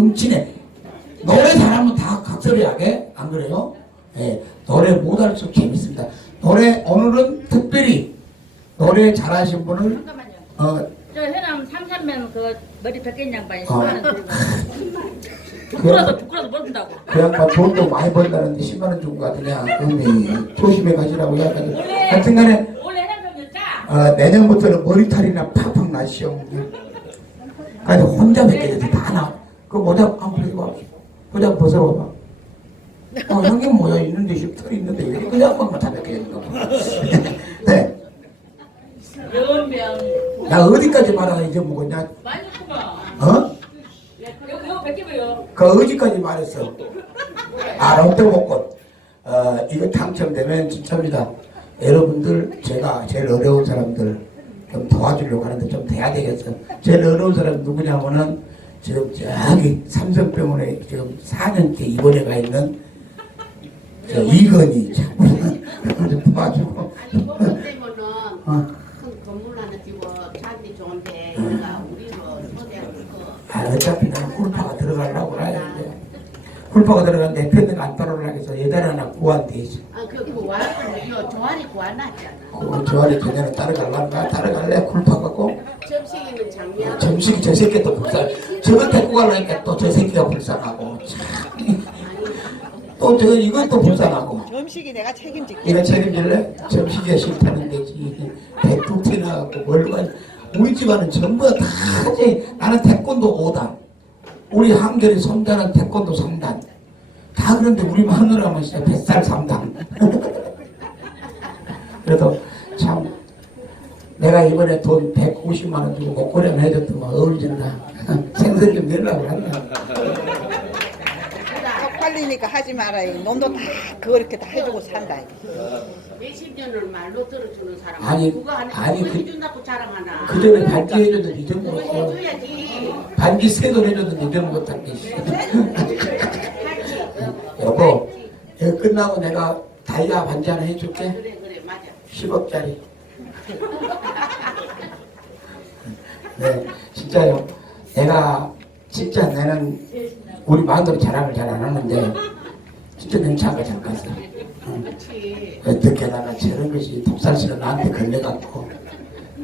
음치네. 노래 잘하면 다 각설이하게 안 그래요? 예, 노래 못할수록 재밌습니다. 노래 오늘은 특별히 노래 잘하신 분을 잠깐만요. 어 저 해남 삼산면 그 머리 벗긴 양반이 어. 10만 원 드리고 부끄러서 부끄러서 모른다고. 그 양반 돈도 많이 번다는데 10만 원 주고 가더냐 음이 조심해 가시라고 해가지고 하여튼간에 원래 해남면 짜. 어, 내년부터는 머리털이나 팍팍 나시오. 아니 혼자 돼서 다 나. 그 모자 한번 벗어봐. 모자 벗어봐봐. 어, 형님 모자 있는데 털이 있는데 왜 양반만 다 뵙게 되는 거야. 네. 나 어디까지 말하나 잊어먹었냐? 많이 했구만. 어? 여기 이거 벗기고요. 그 어디까지 말했어? 아, 롯데복권. 어, 이거 당첨되면 진짜입니다. 여러분들, 제가 제일 어려운 사람들 좀 도와주려고 하는데 좀 돼야 되겠어. 제일 어려운 사람 누구냐면은 지금 저기 삼성병원에 지금 4년째 입원해 가 있는 저 이건희 참. 좀 도와주고. 아니 그거 때문은 어. 큰 건물 하나 지고 자기 좋은데 얘가 우리로 초대하고 아, 어차피 나는 꿀파가 들어가려고 그래. 이제. 꿀파가 들어갔는데 편대가 안 따라오려고 해서 여달 하나 구한 데 있어. 아그 구하고 조아리 구하놨잖아 그 저한테 그녀는 따라갈란가 따라갈래 굴파 갖고 점식이는 점식이 저 새끼 또 불쌍. 저거 데리고 가려니까 또 저 새끼가 불쌍하고. 또저 이것도 불쌍하고. 점식이 내가 책임질게. 이거 책임질래? 점식이 싫다는 데지. 나갖고 뭘 가. 우리 집안은 전부 다 하지 나는 태권도 5단. 우리 한결이 손자는 태권도 3단. 다 그런데 우리 마누라면 진짜 뱃살 3단. 그래도 참 내가 이번에 돈 150만 원 주고 목걸이만 해줬더만 어울린다 생선 좀 내려고 한다. 쪽팔리니까 하지 말아요. 놈도 다 그렇게 다 해주고 산다. 몇십 년을 말로 들어주는 사람 아니, 하는 아니, 그- 해준다고 자랑하나? 그 전에 반지 해줬는데 그거 잊어먹었어 해줘야지. 반지 세돈 해줬는데 잊어먹었다는 게 있어. 여보 이거 끝나고 내가 다이아 반지 하나 해줄게. 그래 그래 맞아. 10억짜리 네 진짜요 내가 진짜 나는 우리 마누라 자랑을 잘 안 하는데 진짜 냉차가 잘 갔어 응. 어떻게 하다가 저런 것이 독살스러 나한테 걸려갖고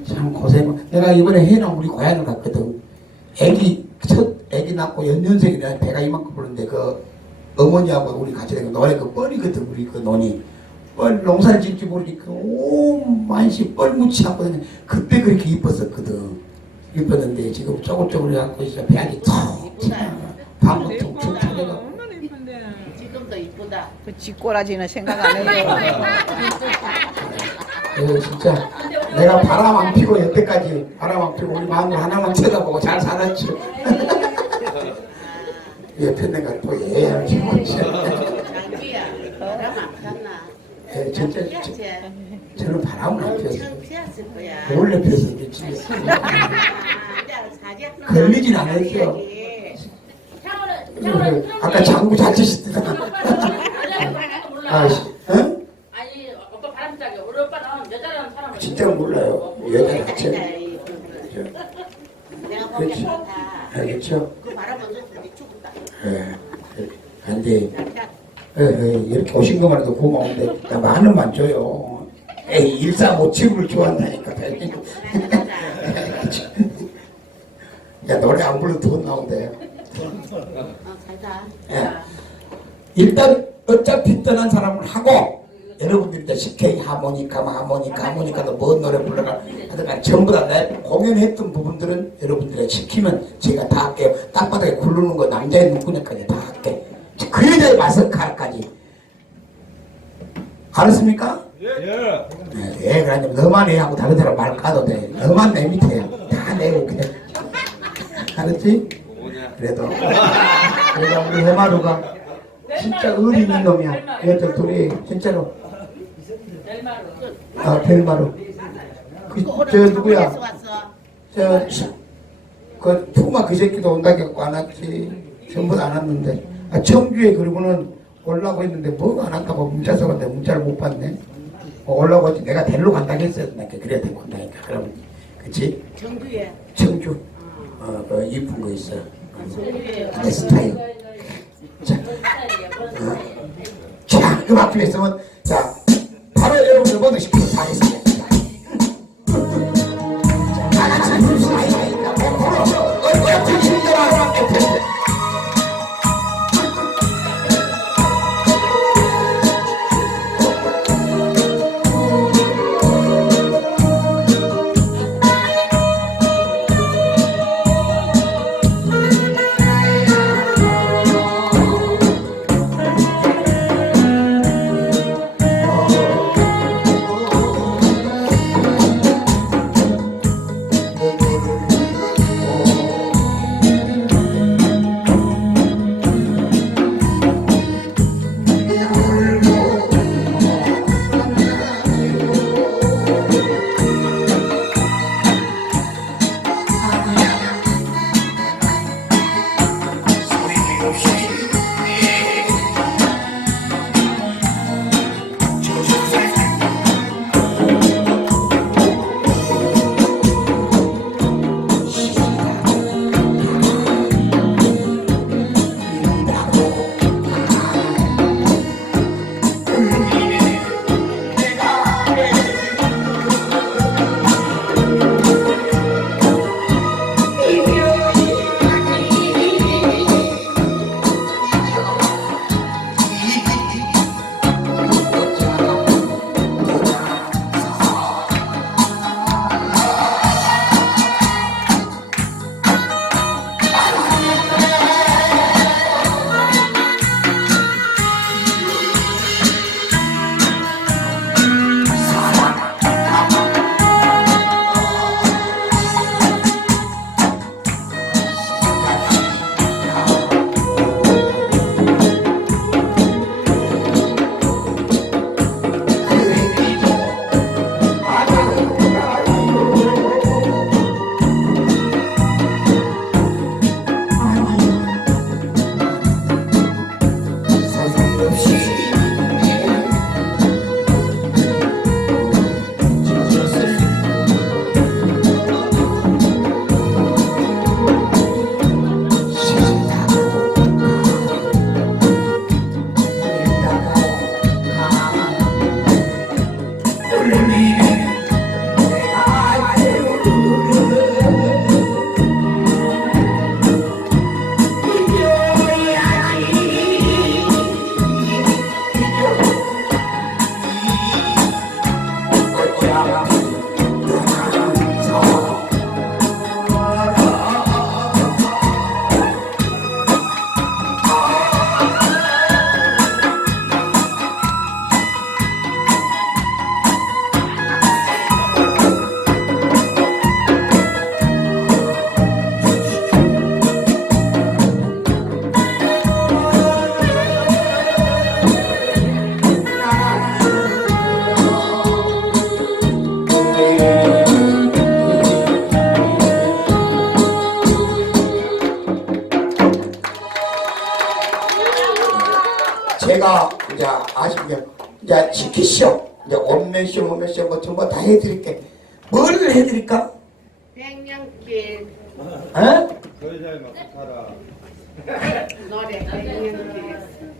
참 고생 내가 이번에 해남 우리 고향을 갔거든. 애기 첫 애기 낳고 연년생이 내가 배가 이만큼 부르는데 그 어머니하고 우리 같이 된 노래 그 뻘이거든 우리 그 논이. 뻘 농사를 짓지 모르니까 온 만시 뻘무치 하거든요 그때 그렇게 이뻤었거든 이뻤는데 지금 쪼글쪼글 해갖고 있어 배안이 턱 튀나 방금 툭툭 터져갖고 얼마나 예쁜데. 지금도 이쁘다 그 쥐꼬라지는 생각 안 해요. 예, 진짜 내가 바람 안 피고 여태까지 바람 안 피고 우리 마음을 하나만 쳐다보고 잘 살았지. 예, 편내가 또 얘야 기분이야. 장기야 바람 안 폈나 예, 진짜 저, 저는 바람을 안 피웠어. 엄 청 피었을 거야 몰래 사진 걸리진. 창원은 그, 창원은 아까 장구 잘 치시더라. 아, 씨, 어? 아니 오빠 바람짝이 우리 오빠는 여자라는 사람을 진짜 몰라요. 여자 자체. 그. 보기엔 다 알겠죠? 그 바람 먼저 우리 죽었다. 예. 안 돼. 자, 예, 예, 이렇게 오신 것만 해도 고마운데 나만 원만 줘요. 에이 일사오칠을 좋아한다니까. 야 노래 안 불러도 돈 나온대. 어. 예. 일단 어차피 떠난 사람을 하고 여러분들 이제 CK 하모니카, 뭐 하모니카, 하모니카도 뭔 노래 불러가 하여간 전부 다 내 공연했던 부분들은 여러분들이 시키면 제가 다 할게요. 땅바닥에 굴르는 거 남자의 눈구녕까지 다 할게. 그 여자의 마스카라까지. 알았습니까? 예. 예, 그러냐면 너만 해 하고 다른 사람 말 까도 돼. 너만 내 밑에야. 다 내고 그냥. 알았지? 그래도. 그래도 우리 해마루가 진짜 의리 있는 놈이야. 여자 둘이 진짜로. 델마루 아, 벨마루. 그, 저 누구야? 저, 수- 그 푸마 그 새끼도 온다고 안 왔지. 전부 다안 왔는데. 아, 청주에 그러고는 올라고 했는데 뭐가 안 왔다고 문자 써봤는데 문자를 못 받네. 어, 올라고 했지. 내가 데리러 간다고 했어야 된다니까. 그래야 되고 온다니까. 그러면. 그치? 정규에. 청주. 어, 그 이쁜 거 있어. 내 스타일. 자, 어. 자, 음악 중에서는 자, 바로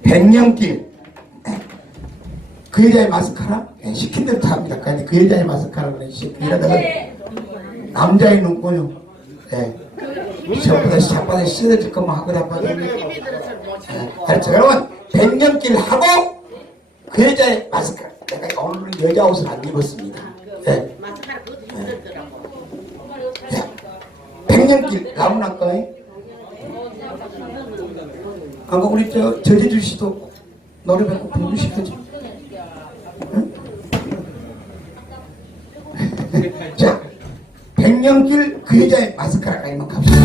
백년길. 그 여자의 마스카라? 예, 시킨 대로 다 합니다. 근데 그 여자의 마스카라는 이러다가 남자의 눈꼬요. 예. 저보다 자빠다 씻어질 것만 하고 나빠졌네. 참고 알았죠? 여러분, 백년길 하고 그 여자의 마스카라. 내가 오늘은 여자 옷을 안 입었습니다. 예. 마스카라 그것도 힘들더라고 자, 백년길 나오나 거에? 아까 우리 저 저지주 씨도 노래 배고 부르시겠지? 응? 자, 백년길 그 여자의 마스카라까지만 갑시다.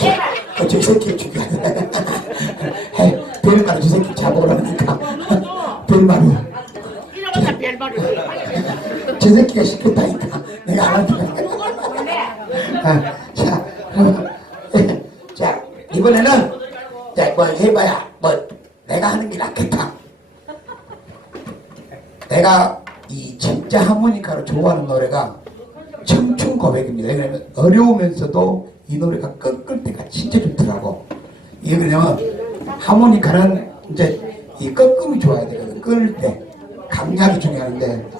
해라. 어, 저 새끼 죽여. 해, 별말을 저 새끼 잡아오라니까. 별말을. 이러고서 별말을 저 새끼가 시켰다니까. 내가 안 한다. 아, 자, 그럼, 예, 자, 이번에는, 자, 뭐 해봐야, 뭐, 내가 하는 게 낫겠다. 내가 이 진짜 하모니카로 좋아하는 노래가 청춘 고백입니다. 왜냐면 어려우면서도 이 노래가 끄끌 때가 진짜 좋더라고. 이게 왜냐면 하모니카는 이제 이 끄끔이 끌 때. 강약이 중요한데.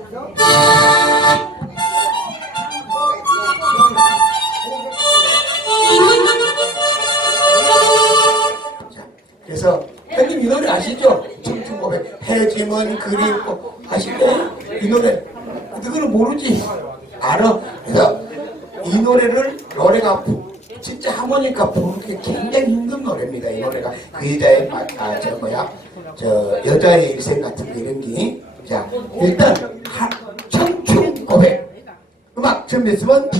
자, 그래서 형님 이 노래 아시죠? 청춘 고백 해지면 그리고 아시죠? 이 노래 그거는 모르지 알아 그래서 이 노래를 노래가 부- 진짜 하모니카 부르기 굉장히 힘든 노래입니다 이 노래가. 그 여자의 아 저 뭐야? 저 여자의 일생 같은 거 이런 게 자 일단 하, 청춘 고백. 음악 준비했으면.